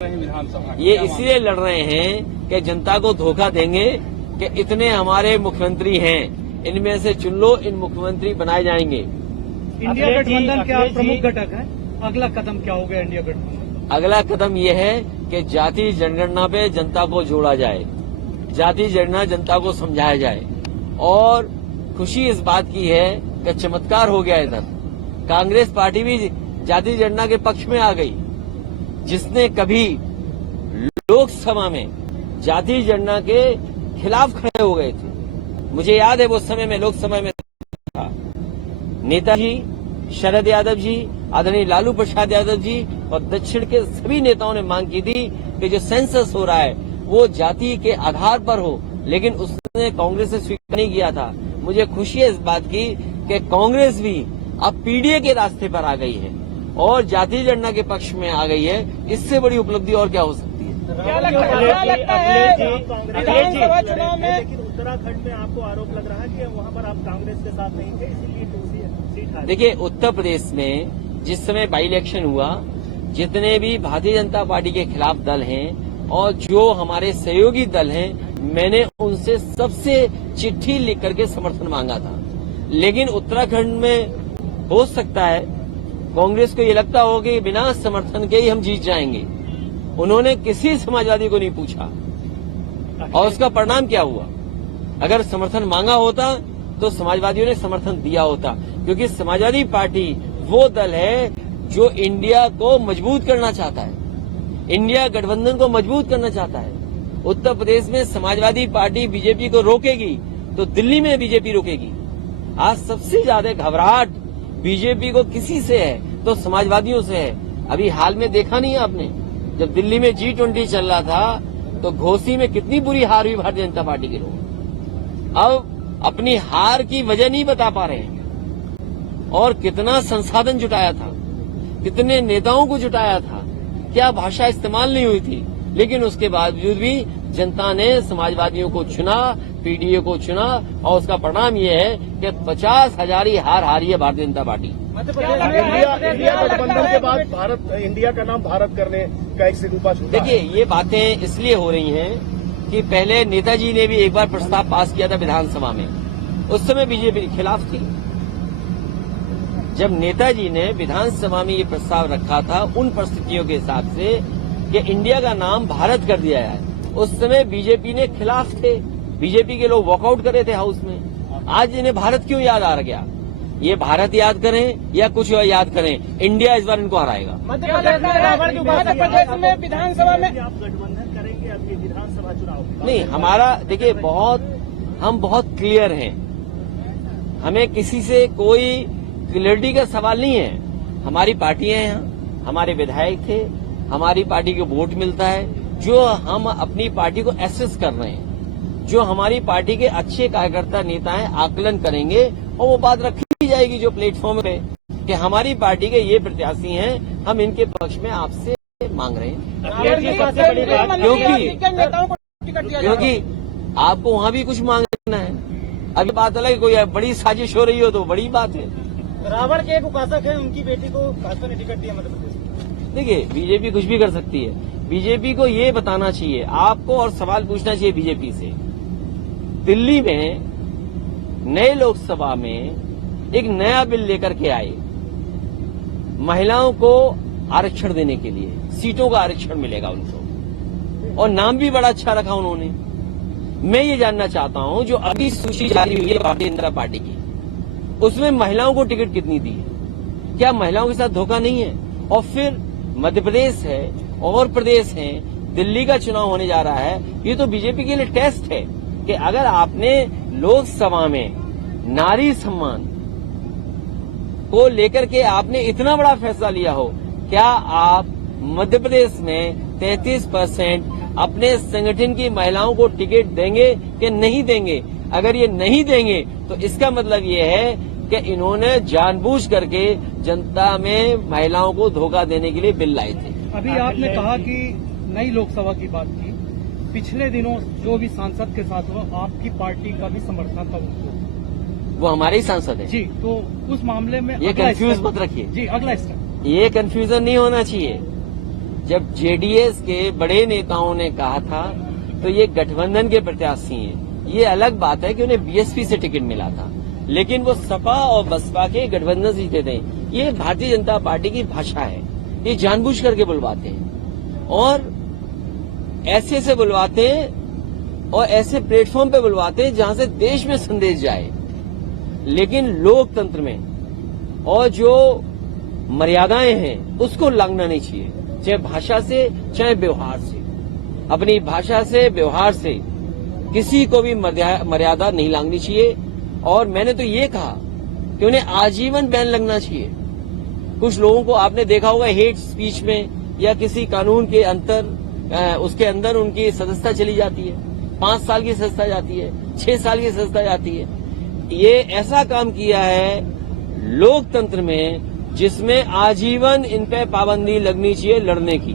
विधानसभा ये इसलिए लड़ रहे हैं कि जनता को धोखा देंगे कि इतने हमारे मुख्यमंत्री हैं, इनमें से चुन लो, इन मुख्यमंत्री बनाए जाएंगे। इंडिया गठबंधन क्या प्रमुख घटक है? अगला कदम क्या होगा इंडिया गठबंधन? अगला कदम ये है कि जाति जनगणना पे जनता को जोड़ा जाए, जाति जनगणना जनता को समझाया जाए। और खुशी इस बात की है कि चमत्कार हो गया इधर, कांग्रेस पार्टी भी जाति जनगणना के पक्ष में आ गई। जिसने कभी लोकसभा में जाति जनगणना के खिलाफ खड़े हो गए थे, मुझे याद है वो समय में लोकसभा में था नेताजी शरद यादव जी, आदरणीय लालू प्रसाद यादव जी और दक्षिण के सभी नेताओं ने मांग की थी कि जो सेंसस हो रहा है वो जाति के आधार पर हो, लेकिन उसने कांग्रेस से स्वीकार नहीं किया था। मुझे खुशी है इस बात की कि कांग्रेस भी अब पीडीए के रास्ते पर आ गई है और जाति जनगणना के पक्ष में आ गई है। इससे बड़ी उपलब्धि और क्या हो सकती है? क्या लगता है विधानसभा चुनाव में? लेकिन उत्तराखंड में आपको आरोप लग रहा है कि वहां पर आप कांग्रेस के साथ नहीं थे, इसीलिए सीट हारी। देखिए, उत्तर प्रदेश में जिस समय बाई इलेक्शन हुआ, जितने भी भारतीय जनता पार्टी के खिलाफ दल हैं और जो हमारे सहयोगी दल हैं, मैंने उनसे सबसे चिट्ठी लिख करके समर्थन मांगा था। लेकिन उत्तराखंड में हो सकता है कांग्रेस को ये लगता हो कि बिना समर्थन के ही हम जीत जाएंगे। उन्होंने किसी समाजवादी को नहीं पूछा और उसका परिणाम क्या हुआ? अगर समर्थन मांगा होता तो समाजवादियों ने समर्थन दिया होता, क्योंकि समाजवादी पार्टी वो दल है जो इंडिया को मजबूत करना चाहता है, इंडिया गठबंधन को मजबूत करना चाहता है। उत्तर प्रदेश में समाजवादी पार्टी बीजेपी को रोकेगी तो दिल्ली में बीजेपी रोकेगी। आज सबसे ज्यादा घबराहट बीजेपी को किसी से है तो समाजवादियों से है। अभी हाल में देखा नहीं है आपने, जब दिल्ली में G20 चल रहा था तो घोसी में कितनी बुरी हार हुई भारतीय जनता पार्टी के लोग। अब अपनी हार की वजह नहीं बता पा रहे हैं और कितना संसाधन जुटाया था, कितने नेताओं को जुटाया था, क्या भाषा इस्तेमाल नहीं हुई थी, लेकिन उसके बावजूद भी जनता ने समाजवादियों को चुना, पीडीए को चुना और उसका परिणाम ये है कि 50,000 ही हार हारी है भारतीय जनता पार्टी। इंडिया गठबंधन के बाद इंडिया का नाम भारत करने का एक सिलसिला छूटा। देखिए, ये बातें इसलिए हो रही हैं कि पहले नेताजी ने भी एक बार प्रस्ताव पास किया था विधानसभा में, उस समय बीजेपी के खिलाफ थी। जब नेताजी ने विधानसभा में ये प्रस्ताव रखा था उन परिस्थितियों के हिसाब से कि इंडिया का नाम भारत कर दिया है, उस समय बीजेपी ने खिलाफ थे, बीजेपी के लोग वॉकआउट करे थे हाउस में। आज इन्हें भारत क्यों याद आ गया? ये भारत याद करें या कुछ याद करें, इंडिया इस बार इनको हराएगा। मध्य प्रदेश में विधानसभा में आप गठबंधन करेंगे अभी विधानसभा चुनाव? नहीं, हमारा देखिए हम बहुत क्लियर हैं, हमें किसी से कोई क्लियरिटी का सवाल नहीं है। हमारी पार्टियां हैं यहाँ, हमारे विधायक थे, हमारी पार्टी को वोट मिलता है, जो हम अपनी पार्टी को एसेस कर रहे हैं, जो हमारी पार्टी के अच्छे कार्यकर्ता नेता हैं आकलन करेंगे और वो बात रखी जाएगी जो प्लेटफॉर्म पे कि हमारी पार्टी के ये प्रत्याशी हैं, हम इनके पक्ष में आपसे मांग रहे हैं। क्योंकि आपको वहाँ भी कुछ मांगना है। अभी बात अलग है, कोई बड़ी साजिश हो रही हो तो बड़ी बात है। रावण के एक उपासक है, उनकी बेटी को भाजपा ने टिकट दिया मध्य प्रदेश। देखिए, बीजेपी कुछ भी कर सकती है। बीजेपी को ये बताना चाहिए आपको और सवाल पूछना चाहिए बीजेपी से। दिल्ली में नए लोकसभा में एक नया बिल लेकर के आए, महिलाओं को आरक्षण देने के लिए, सीटों का आरक्षण मिलेगा उनको, और नाम भी बड़ा अच्छा रखा उन्होंने। मैं ये जानना चाहता हूं, जो अभी सूची जारी हुई है भारतीय जनता पार्टी की, उसमें महिलाओं को टिकट कितनी दी है? क्या महिलाओं के साथ धोखा नहीं है? और फिर मध्य प्रदेश है और प्रदेश है, दिल्ली का चुनाव होने जा रहा है, ये तो बीजेपी के लिए टेस्ट है कि अगर आपने लोकसभा में नारी सम्मान को लेकर के आपने इतना बड़ा फैसला लिया हो, क्या आप मध्य प्रदेश में 33% अपने संगठन की महिलाओं को टिकट देंगे कि नहीं देंगे? अगर ये नहीं देंगे तो इसका मतलब ये है कि इन्होंने जानबूझ करके जनता में महिलाओं को धोखा देने के लिए बिल लाए थे। अभी आपने कहा कि नई लोकसभा की बात की, पिछले दिनों जो भी सांसद के साथ हुआ, आपकी पार्टी का भी समर्थन था उनको, वो हमारे ही सांसद है जी, तो उस मामले में ये कंफ्यूज मत रखिए जी। अगला स्टेप ये कंफ्यूजन नहीं होना चाहिए। जब जेडीएस के बड़े नेताओं ने कहा था तो ये गठबंधन के प्रत्याशी हैं। ये अलग बात है कि उन्हें बीएसपी से टिकट मिला था, लेकिन वो सपा और बसपा के गठबंधन से जीते थे। ये भारतीय जनता पार्टी की भाषा है, ये जानबूझ करके बुलवाते हैं और ऐसे से बुलवाते हैं और ऐसे प्लेटफॉर्म पे बुलवाते हैं जहां से देश में संदेश जाए। लेकिन लोकतंत्र में और जो मर्यादाएं हैं उसको लांघना नहीं चाहिए, चाहे भाषा से चाहे व्यवहार से। अपनी भाषा से व्यवहार से किसी को भी मर्यादा नहीं लांघनी चाहिए। और मैंने तो ये कहा कि उन्हें आजीवन बैन लगना चाहिए। कुछ लोगों को आपने देखा होगा हेट स्पीच में या किसी कानून के उसके अंदर उनकी सदस्यता चली जाती है, 5 साल की सदस्यता जाती है, 6 साल की सदस्यता जाती है। ये ऐसा काम किया है लोकतंत्र में जिसमें आजीवन इन पे पाबंदी लगनी चाहिए लड़ने की।